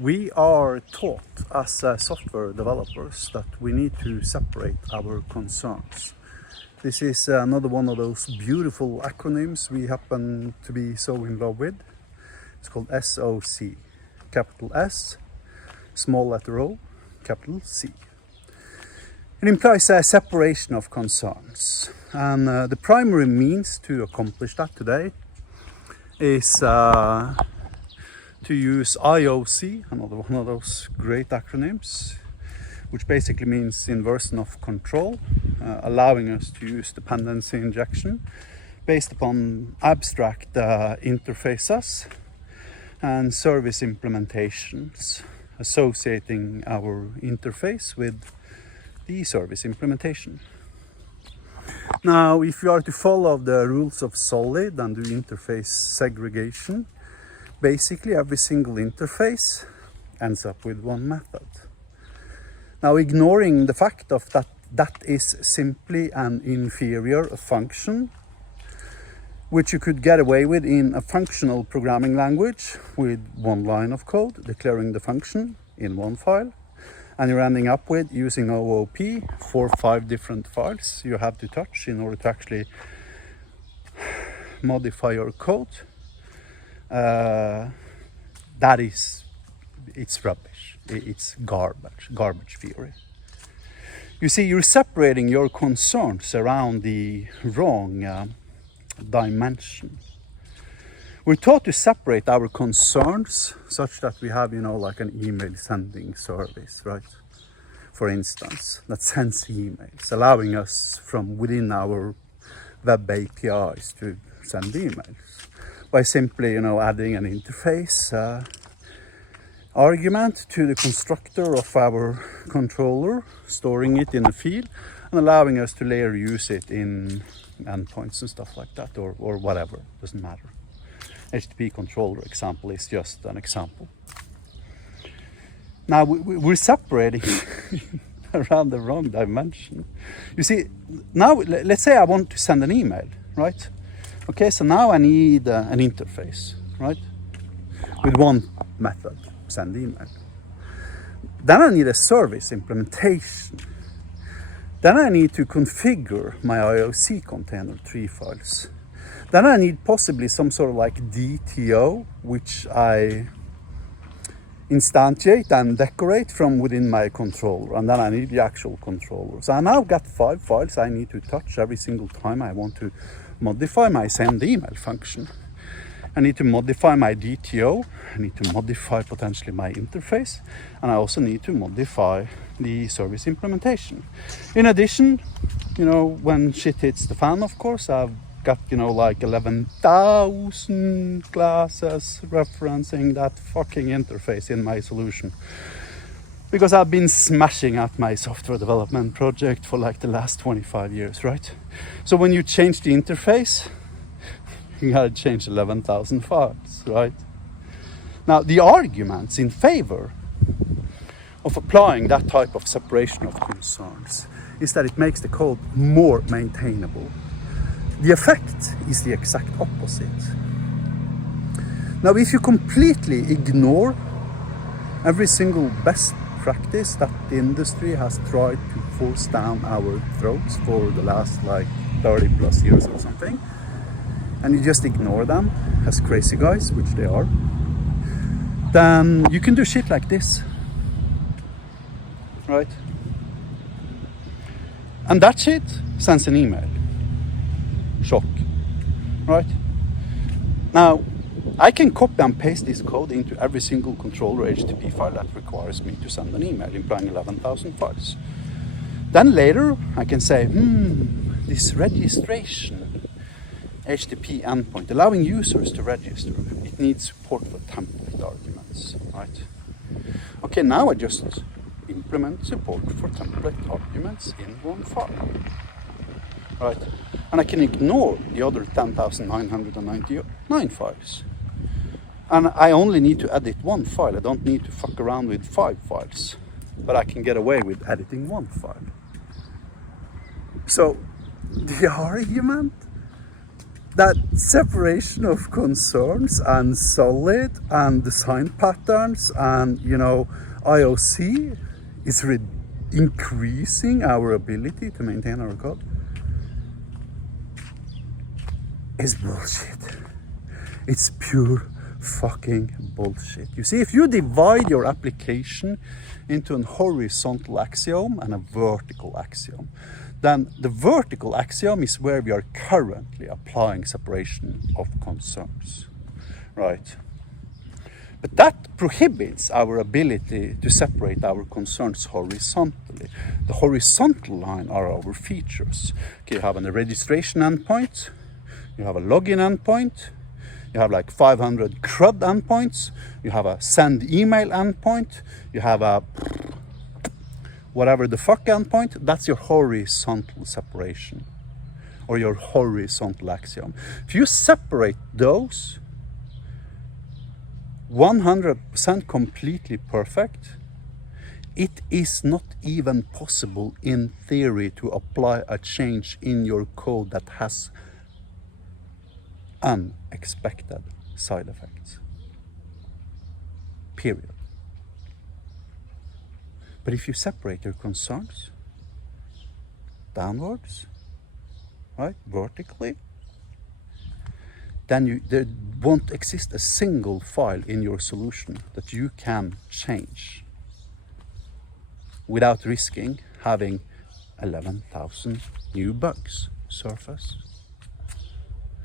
We are taught as software developers that we need to separate our concerns. This is another one of those beautiful acronyms we happen to be so in love with. It's called SoC, capital S, small letter O, capital C. It implies a separation of concerns, and the primary means to accomplish that today is to use IOC, another one of those great acronyms, which basically means inversion of control, allowing us to use dependency injection based upon abstract interfaces and service implementations, associating our interface with the service implementation. Now, if you are to follow the rules of SOLID and do interface segregation, basically every single interface ends up with one method. Now, ignoring the fact of that is simply an inferior function, which you could get away with in a functional programming language with one line of code declaring the function in one file, and you're ending up with using OOP 4 or 5 different files you have to touch in order to actually modify your code. It's rubbish. It's garbage theory. You see, you're separating your concerns around the wrong dimension. We're taught to separate our concerns such that we have, like an email sending service, right? For instance, that sends emails, allowing us from within our web APIs to send emails by simply, adding an interface argument to the constructor of our controller, storing it in a field, and allowing us to later use it in endpoints and stuff like that, or whatever, doesn't matter. HTTP controller example is just an example. Now, we're separating around the wrong dimension. You see, now let's say I want to send an email, right? Okay, so now I need an interface, right? With one method, send email. Then I need a service implementation. Then I need to configure my IOC container 3 files. Then I need possibly some sort of like DTO, which I instantiate and decorate from within my controller. And then I need the actual controller. So I now got 5 files I need to touch every single time I want to modify my send email function. I need to modify my DTO. I need to modify potentially my interface. And I also need to modify the service implementation. In addition, when shit hits the fan, of course, I've got, like 11,000 classes referencing that fucking interface in my solution. Because I've been smashing at my software development project for like the last 25 years, right? So when you change the interface, you gotta change 11,000 files, right? Now, the arguments in favor of applying that type of separation of concerns is that it makes the code more maintainable. The effect is the exact opposite. Now, if you completely ignore every single best practice that the industry has tried to force down our throats for the last like 30 plus years or something, and you just ignore them as crazy guys, which they are, then you can do shit like this, right? And that shit sends an email. Shock, right? Now, I can copy and paste this code into every single controller HTTP file that requires me to send an email, implying 11,000 files. Then later, I can say, this registration HTTP endpoint, allowing users to register, it needs support for template arguments, right? Okay, now I just implement support for template arguments in one file, right? And I can ignore the other 10,999 files. And I only need to edit one file. I don't need to fuck around with 5 files. But I can get away with editing one file. So the argument that separation of concerns and solid and design patterns and, you know, IOC is increasing our ability to maintain our code is bullshit. It's pure fucking bullshit. You see, if you divide your application into a horizontal axiom and a vertical axiom, then the vertical axiom is where we are currently applying separation of concerns, right? But that prohibits our ability to separate our concerns horizontally. The horizontal line are our features. Okay, you have a registration endpoint, you have a login endpoint, you have like 500 CRUD endpoints, you have a send email endpoint, you have a whatever the fuck endpoint. That's your horizontal separation or your horizontal axiom. If you separate those 100% completely perfect, it is not even possible in theory to apply a change in your code that has unexpected side effects. Period. But if you separate your concerns downwards, right, vertically, then there won't exist a single file in your solution that you can change without risking having 11,000 new bugs surface.